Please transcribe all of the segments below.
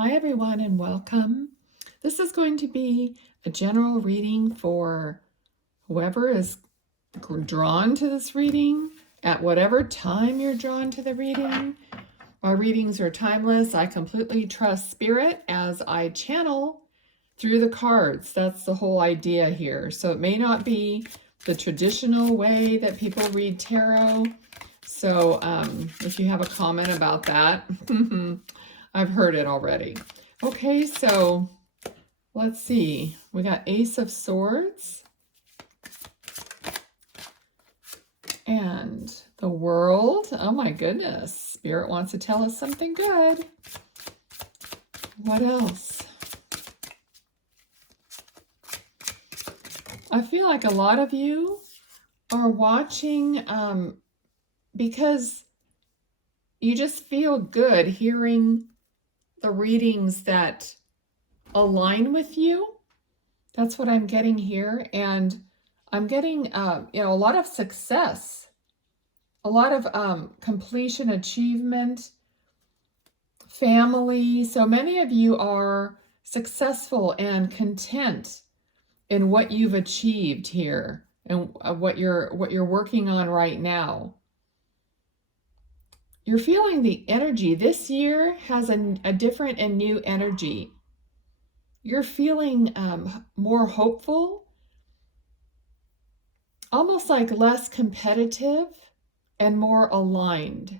Hi everyone and welcome. This is going to be a general reading for whoever is drawn to this reading at whatever time you're drawn to the reading. My readings are timeless. I completely trust spirit as I channel through the cards. That's the whole idea here. So it may not be the traditional way that people read tarot. So if you have a comment about that, I've heard it already. Okay, so let's see. We got Ace of Swords and the World. Oh my goodness. Spirit wants to tell us something good. What else? I feel like a lot of you are watching because you just feel good hearing the readings that align with you. That's what I'm getting here. And I'm getting, a lot of success, a lot of completion, achievement, family. So many of you are successful and content in what you've achieved here and what you're working on right now. You're feeling the energy. This year has a different and new energy. You're feeling more hopeful, almost like less competitive and more aligned.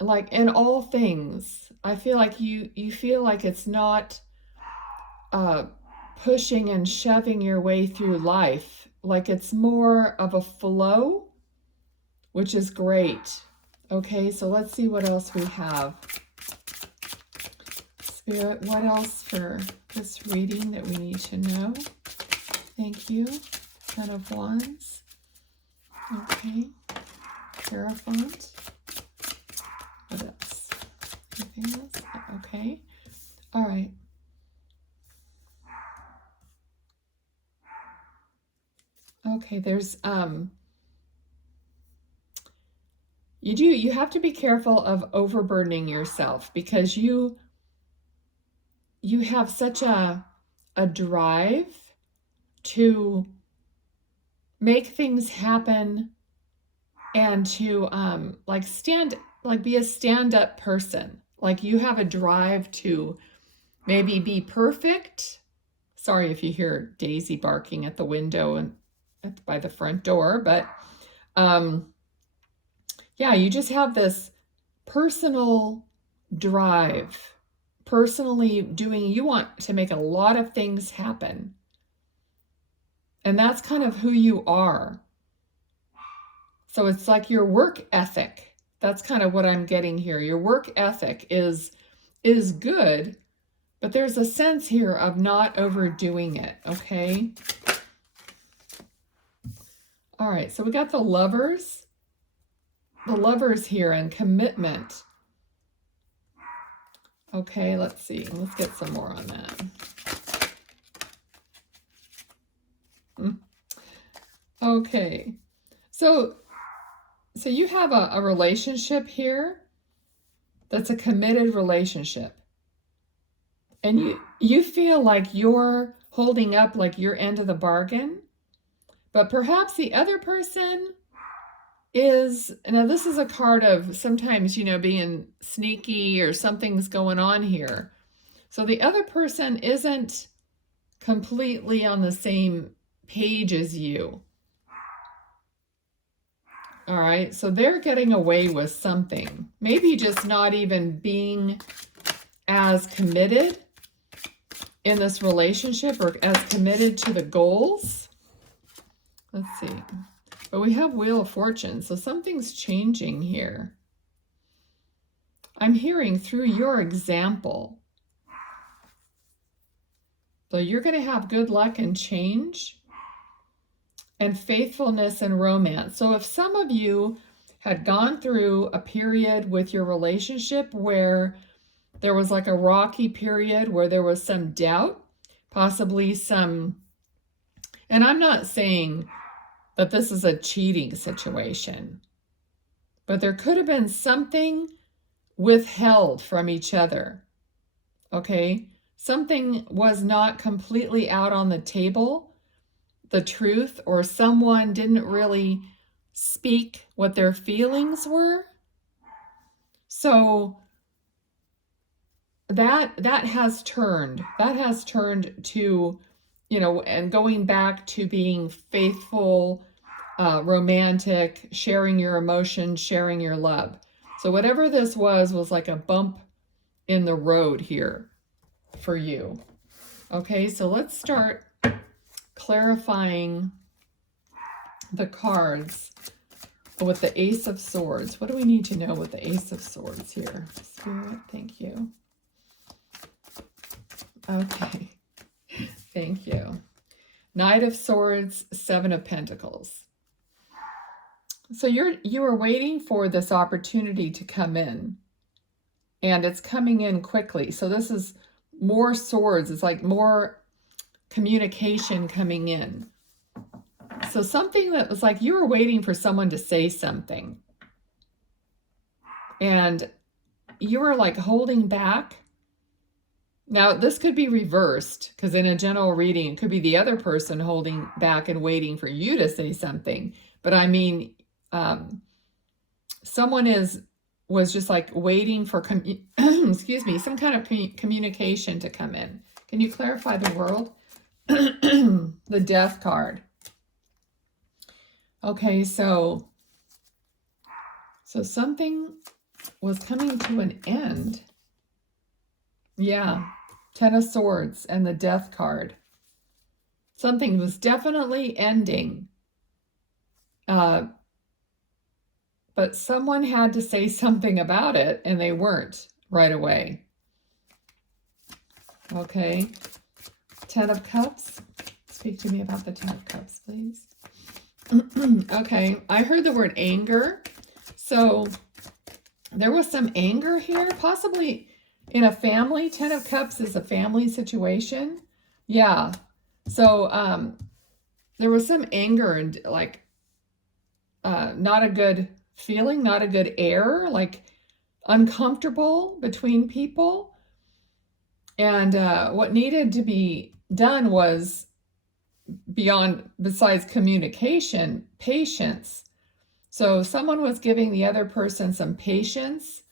Like in all things, I feel like you feel like it's not pushing and shoving your way through life. Like it's more of a flow, which is great. Okay, so let's see what else we have. Spirit, what else for this reading that we need to know? Thank you. Ten of Wands. Okay. Hierophant. What else? Anything else? Okay. All right. Okay, there's you have to be careful of overburdening yourself because you have such a drive to make things happen and to be a stand-up person. Like you have a drive to maybe be perfect. Sorry if you hear Daisy barking at the window and by the front door, but yeah, you just have this personal drive, personally you want to make a lot of things happen. And that's kind of who you are. So it's like your work ethic. That's kind of what I'm getting here. Your work ethic is good, but there's a sense here of not overdoing it, okay? All right, so we got the Lovers. The Lovers here and commitment. Okay, let's see. Let's get some more on that. Okay, so you have a relationship here that's a committed relationship. And you feel like you're holding up like your end of the bargain, but perhaps the other person is, now this is a card of sometimes, being sneaky or something's going on here. So the other person isn't completely on the same page as you. All right, so they're getting away with something. Maybe just not even being as committed in this relationship or as committed to the goals. Let's see. But we have Wheel of Fortune, so something's changing here. I'm hearing through your example. So you're going to have good luck and change and faithfulness and romance. So if some of you had gone through a period with your relationship where there was like a rocky period where there was some doubt, possibly some, and I'm not saying that this is a cheating situation, but there could have been something withheld from each other. Okay? Something was not completely out on the table, the truth, or someone didn't really speak what their feelings were. So that has turned. That has turned to, and going back to being faithful, romantic, sharing your emotions, sharing your love. So whatever this was like a bump in the road here for you. Okay, so let's start clarifying the cards with the Ace of Swords. What do we need to know with the Ace of Swords here? Spirit, thank you. Okay, thank you. Knight of Swords, Seven of Pentacles. So you are waiting for this opportunity to come in, and it's coming in quickly. So this is more swords. It's like more communication coming in. So something that was like you were waiting for someone to say something, and you were like holding back. Now, this could be reversed, because in a general reading, it could be the other person holding back and waiting for you to say something. But I mean, someone was just like waiting for, excuse me, some kind of communication to come in. Can you clarify the World? The Death card. Okay, so something was coming to an end. Yeah. Ten of Swords and the Death card. Something was definitely ending. But someone had to say something about it, and they weren't right away. Okay. Ten of Cups. Speak to me about the Ten of Cups, please. Okay. I heard the word anger. So there was some anger here, possibly in a family. Ten of Cups is a family situation. Yeah. So there was some anger and like not a good feeling, not a good air, like uncomfortable between people. And what needed to be done was besides communication, patience. So someone was giving the other person some patience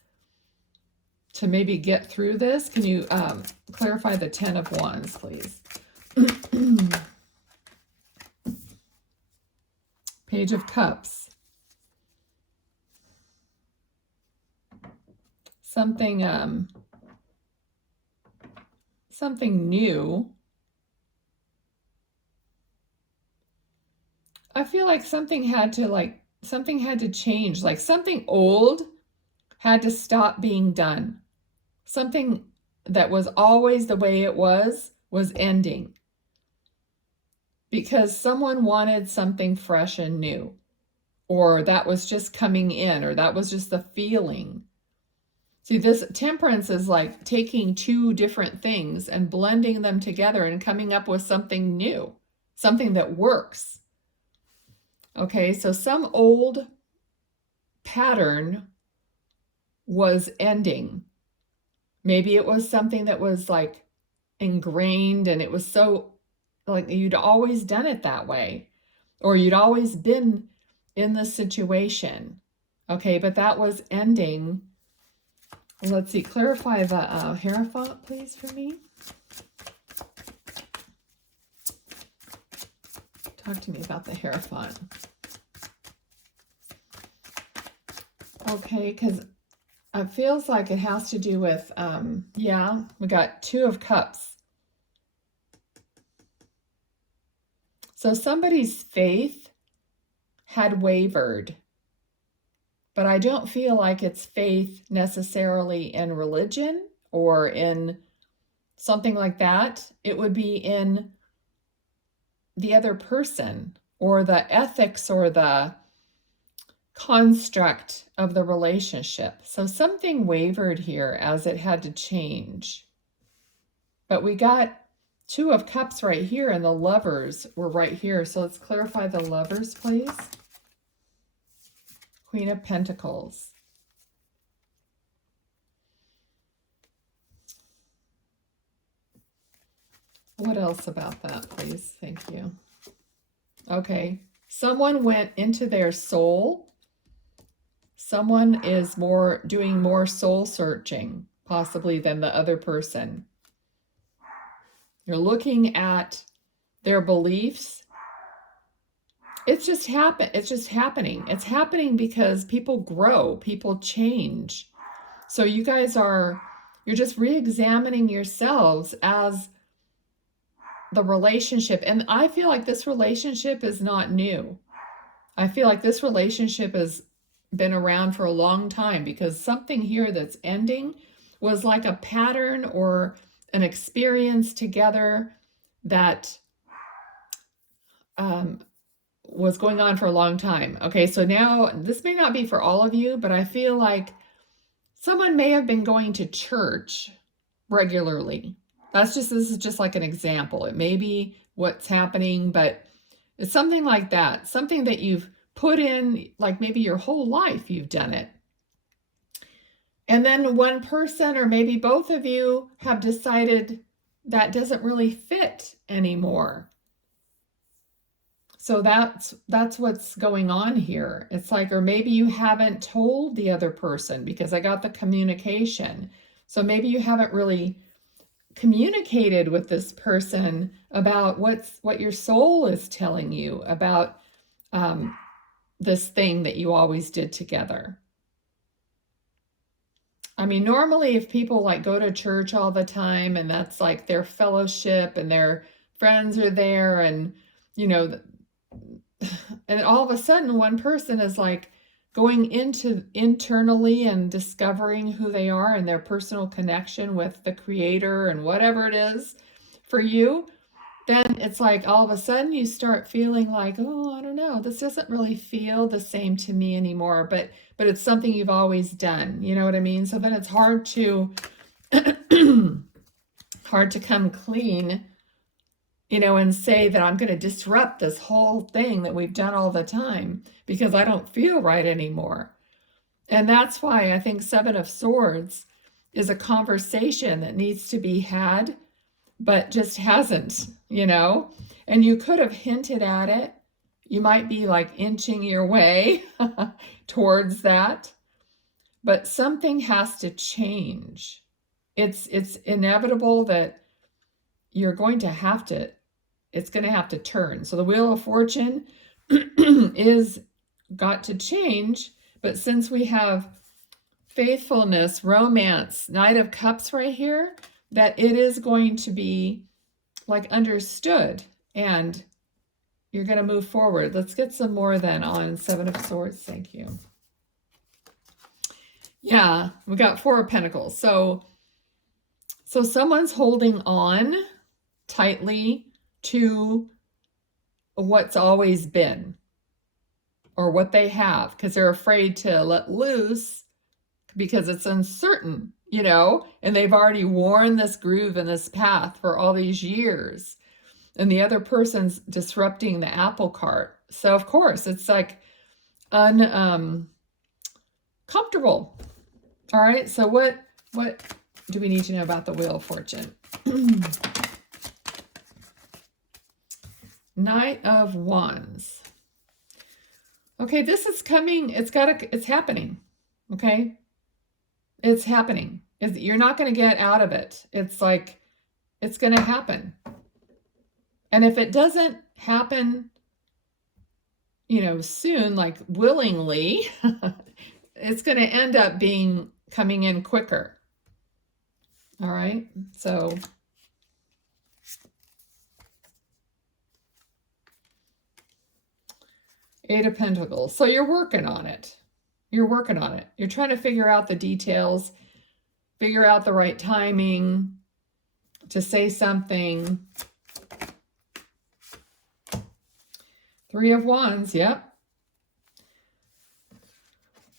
to maybe get through this. Can you clarify the Ten of Wands, please? Page of Cups. Something new. I feel like something had to change, like something old had to stop being done. Something that was always the way it was ending. Because someone wanted something fresh and new, or that was just coming in, or that was just the feeling. See, this Temperance is like taking two different things and blending them together and coming up with something new, something that works. Okay, so some old pattern was ending. Maybe it was something that was like ingrained, and it was so like you'd always done it that way, or you'd always been in this situation. Okay, but that was ending. Let's see, clarify the Hierophant, please, for me. Talk to me about the Hierophant. Okay, because it feels like it has to do with, yeah, we got Two of Cups. So somebody's faith had wavered, but I don't feel like it's faith necessarily in religion or in something like that. It would be in the other person or the ethics or the construct of the relationship. So something wavered here as it had to change. But we got Two of Cups right here, and the Lovers were right here. So let's clarify the Lovers, please. Queen of Pentacles. What else about that, please? Thank you. Okay. Someone went into their soul. Someone is doing more soul searching, possibly, than the other person. You're looking at their beliefs. It's just happening. It's happening because people grow, people change. So you guys you're just re-examining yourselves as the relationship. And I feel like this relationship is not new. I feel like this relationship has been around for a long time, because something here that's ending was like a pattern or an experience together that was going on for a long time. Okay, so now this may not be for all of you, but I feel like someone may have been going to church regularly. This is just like an example. It may be what's happening, but it's something like that. Something that you've put in, like maybe your whole life you've done it. And then one person, or maybe both of you, have decided that doesn't really fit anymore. So that's what's going on here. It's like, or maybe you haven't told the other person, because I got the communication. So maybe you haven't really communicated with this person about what your soul is telling you about this thing that you always did together. I mean, normally if people like go to church all the time and that's like their fellowship and their friends are there, and and all of a sudden one person is like going into internally and discovering who they are and their personal connection with the creator and whatever it is for you, then it's like all of a sudden you start feeling like, oh, I don't know, this doesn't really feel the same to me anymore, but it's something you've always done. You know what I mean? So then it's hard to come clean, and say that I'm going to disrupt this whole thing that we've done all the time because I don't feel right anymore. And that's why I think Seven of Swords is a conversation that needs to be had, but just hasn't, and you could have hinted at it. You might be like inching your way towards that, but something has to change. It's inevitable that it's going to have to turn. So the Wheel of Fortune is got to change, but since we have faithfulness, romance, Knight of Cups right here, that it is going to be like understood and you're going to move forward. Let's get some more then on Seven of Swords. Thank you. Yeah, we got Four of Pentacles. So someone's holding on tightly to what's always been or what they have because they're afraid to let loose because it's uncertain, and they've already worn this groove and this path for all these years. And the other person's disrupting the apple cart. So of course it's like uncomfortable. All right. So what do we need to know about the Wheel of Fortune? Knight of Wands. Okay, this is coming. It's happening. Okay. It's happening. You're not going to get out of it. It's like, it's going to happen. And if it doesn't happen, soon, like willingly, it's going to end up coming in quicker. All right. So Eight of Pentacles. So you're working on it. You're working on it. You're trying to figure out the details, figure out the right timing to say something. Three of Wands. Yep.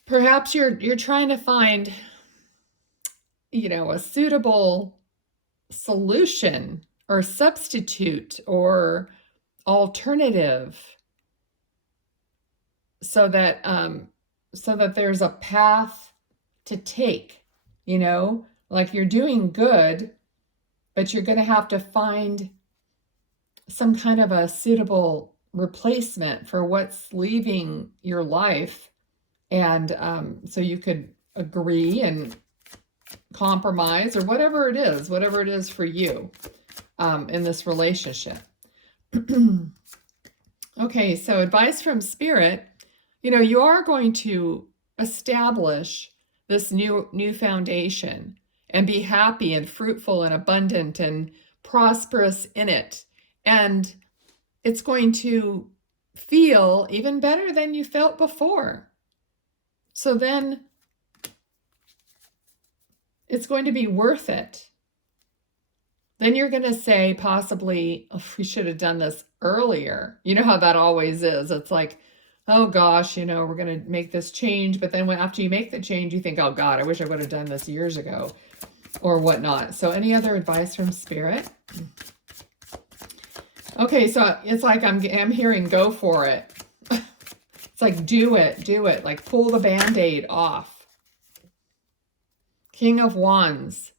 Perhaps you're trying to find, a suitable solution or substitute or alternative so that there's a path to take, like you're doing good, but you're going to have to find some kind of a suitable replacement for what's leaving your life. And so you could agree and compromise, or whatever it is for you in this relationship. Okay, so advice from Spirit. You are going to establish this new foundation and be happy and fruitful and abundant and prosperous in it. And it's going to feel even better than you felt before. So then it's going to be worth it. Then you're going to say possibly, oh, we should have done this earlier. You know how that always is. It's like, oh gosh, we're going to make this change. But then after you make the change, you think, oh God, I wish I would have done this years ago or whatnot. So any other advice from Spirit? Okay, so it's like I'm hearing go for it. It's like do it. Like pull the Band-Aid off. King of Wands.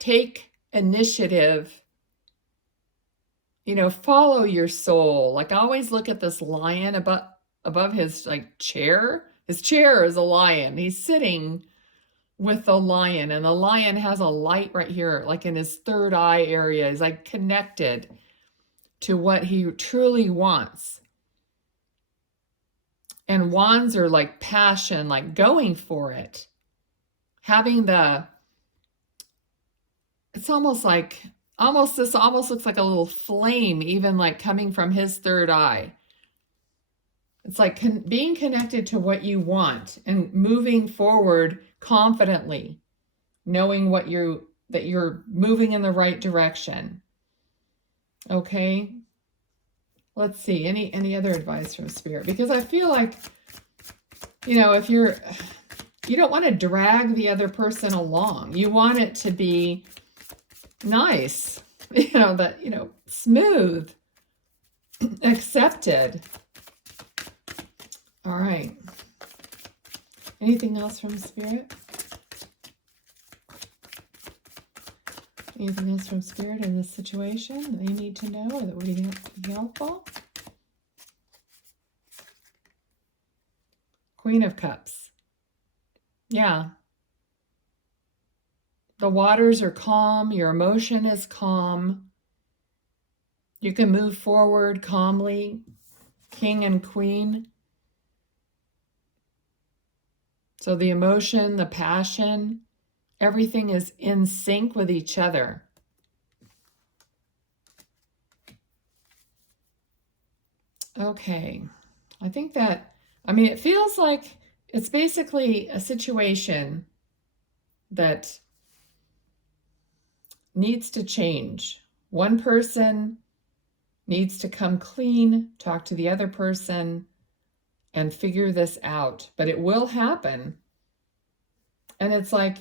Take initiative. Follow your soul. Like always look at this lion above his chair. His chair is a lion. He's sitting with the lion, and the lion has a light right here, like in his third eye area. He's like connected to what he truly wants. And wands are like passion, like going for it. Having it's almost this almost looks like a little flame, even like coming from his third eye. It's like being connected to what you want and moving forward confidently, knowing that you're moving in the right direction. Okay. Let's see, any other advice from Spirit? Because I feel like, if you don't want to drag the other person along. You want it to be nice, smooth, accepted. All right. Anything else from Spirit? Anything else from Spirit in this situation that they need to know or that would be helpful? Queen of Cups. Yeah. The waters are calm. Your emotion is calm. You can move forward calmly. King and Queen. So the emotion, the passion, everything is in sync with each other. Okay. I think that, it feels like it's basically a situation that needs to change. One person needs to come clean, talk to the other person, and figure this out. But it will happen. And it's like,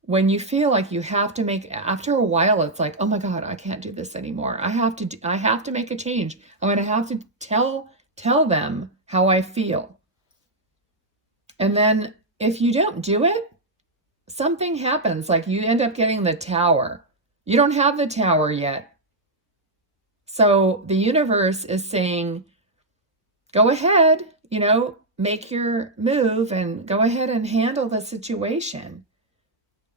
when you feel like you have to after a while, it's like, oh my God, I can't do this anymore. I have to make a change. I'm going to have to tell them how I feel. And then if you don't do it, something happens. Like you end up getting the tower. You don't have the tower yet. So the universe is saying, go ahead, make your move and go ahead and handle the situation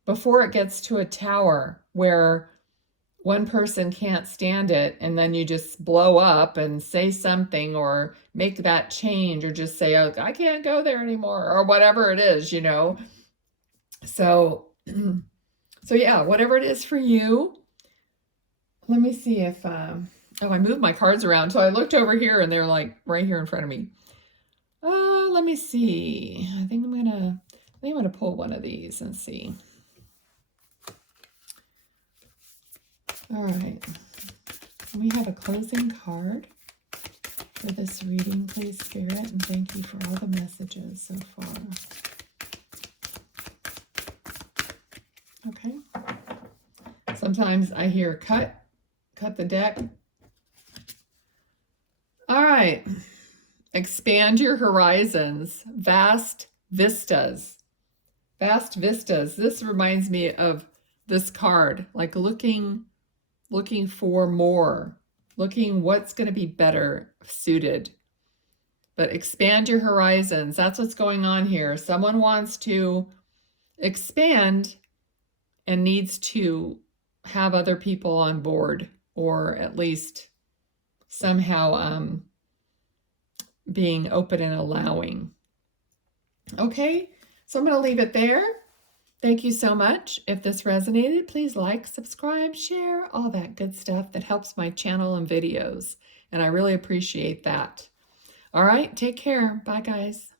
before it gets to a tower where one person can't stand it and then you just blow up and say something or make that change or just say, oh, I can't go there anymore or whatever it is, So yeah, whatever it is for you. Let me see if, I moved my cards around. So I looked over here and they're like right here in front of me. Let me see. I think I'm gonna pull one of these and see. All right. We have a closing card for this reading, please, Spirit, and thank you for all the messages so far. Okay. Sometimes I hear cut the deck. All right. Expand your horizons. Vast vistas. Vast vistas. This reminds me of this card, like looking looking for more, looking what's going to be better suited. But expand your horizons. That's what's going on here. Someone wants to expand and needs to have other people on board, or at least somehow being open and allowing. Okay, so I'm going to leave it there. Thank you so much. If this resonated, please like, subscribe, share, all that good stuff that helps my channel and videos. And I really appreciate that. All right, take care. Bye, guys.